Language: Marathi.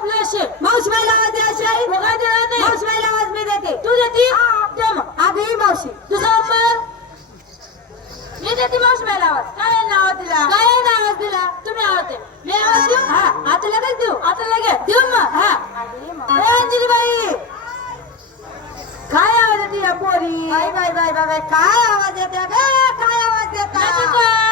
आपले मावशी मावशीबाईला आवाज द्या अशी बघा देणार नाही. मावशीबाईला आवाज मी देते. तू? देती दे मग मावशी. तुझा मी देते मावशी मला आवाज. काय नाव दिला काय आवाज दिला तुम्ही आवाज दे मी आवाज देऊ? हा आता लगेच देऊ. आता लगेच? देऊ मग. हा. ए अंजली बाई काय आवाज येते या पोरी? बाय बाय बाय बाई काय आवाज येते? काय आवाज येत?